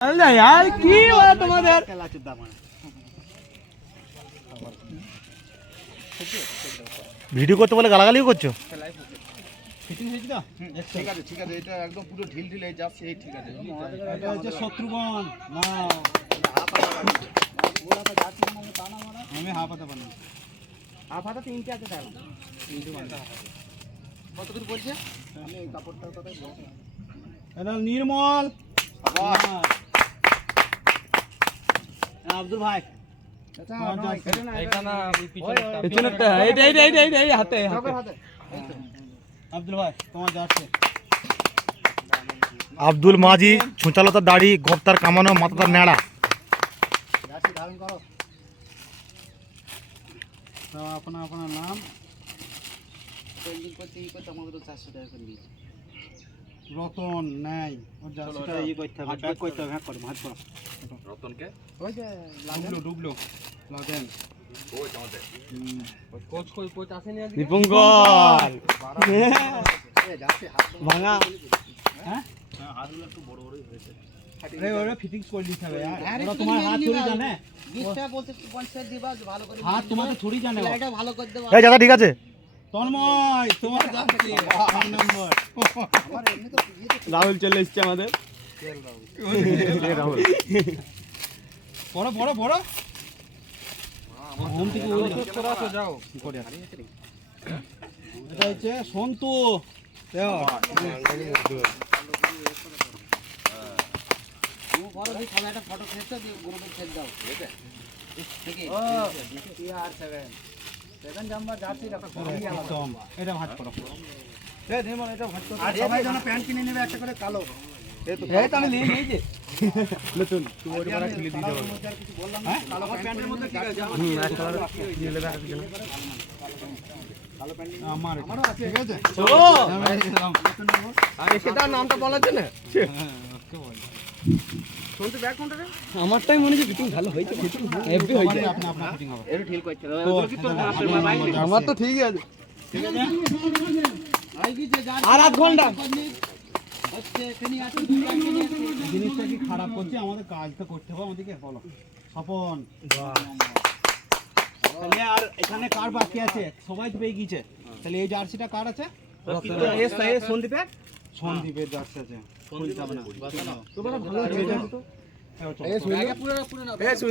আল্লাহ यार কি হলো তোমাদের ভিডিও করতে বলে গালাগালিও করছো ফিটিং হয়েছে তো ঠিক আছে ঠিক আছে এটা একদম পুরো ঢিল ঢিল এই যাচ্ছে এই ঠিক আছে এটা হচ্ছে শত্রুগণ না আমি হাফাতে পারি হাফাটা তিনটে আছে তাহলে কত দূর বলছে আমি এই কাপড়টার কথাই বলছি এটা নির্মল আব্দুল ভাই আব্দুল ভাই তোমার যাচ্ছে আব্দুল মাঝি ছুঁচালতার দাড়ি গর্তার কামানো মাথার নেড়া যাচ্ছি ধারণ করো আপনার আপনার নাম পেন্টিং করতে ই করতে আমাদের 400 টাকা করে দিয়েছে রতন নাই ওর যাচ্ছে ই করতে হবে ব্যাক করতে হবে হ্যাঁ করে ভাঁজ করো রতনকে ওই যে ডুবলো লাগেন ওই আমাদের কোচ আসেনি আজকে দীপঙ্কর এ যাচ্ছে হাত ভাঙা হ্যাঁ হাতগুলো একটু বড় বড়ই হয়েছে আরে ওরে ফিটিংস করে দিতে হবে यार ওরা তোমার হাত থোড়ি জানে 20 টাকা বলতে 50 দিবা ভালো করে হাত তোমার তো থোড়ি জানে এটা ভালো করে দেব এই দাদা ঠিক আছে তন্ময় তোমার যাচ্ছে 1 নম্বর আমার এমনি তো রাহুল চলে এসেছে আমাদের রাহুল বড় বড় বড় হোম থেকে ওই তোরা তো যাও করে এটা হচ্ছে সন্তু দেখো তুমি বড় ভাই খালা একটা ফটো খেলছো দিয়ে গ্রুপে ছেড়ে দাও ঠিক আছে ঠিক আছে আর 7 জাম্বা যাচ্ছি একদম এটা ভাঁজ করো এই নির্মল এটা ভাত করো আর সবাই যেন প্যান্ট কিনে নেবে একটা করে কালো এই তো আমি নিয়ে নিয়েছি নতুন তুমি ওই বড় খুলে দিয়ে দাও কিছু বললাম না কালো প্যান্টের মধ্যে ঠিক আছে এক কালার নিয়ে লেখা আছে কেন কালো প্যান্ট আমার আমারও আছে ঠিক আছে চলো আর সেটা নামটা বলার জন্য শুনতে ব্যাগ কোনটা রে আমারটাই মনে হচ্ছে ফিটিং ভালো হয়েছে ফিটিং হেভি হয়েছে আপনি আপনার ফিটিং হবে এর ঠিক করতে ওগুলো কি তোর আপনার বাইক আমার তো ঠিকই আছে ঠিক আছে আই কি যে আর আধ ঘন্টা হচ্ছে এখানে আছে দুই লাখ কিনে জিনিসটা কি খারাপ করছে আমাদের কাজ তো করতে হবে আমাদেরকে বলো স্বপন তাহলে আর এখানে কার বাকি আছে সবাই তো পেয়ে গিয়েছে তাহলে এই জার্সিটা কার আছে সন্দীপে সন্দীপের জার্সি আছে সন্দীপ হবে না তোমরা ভালো আছে তো এই পুরো না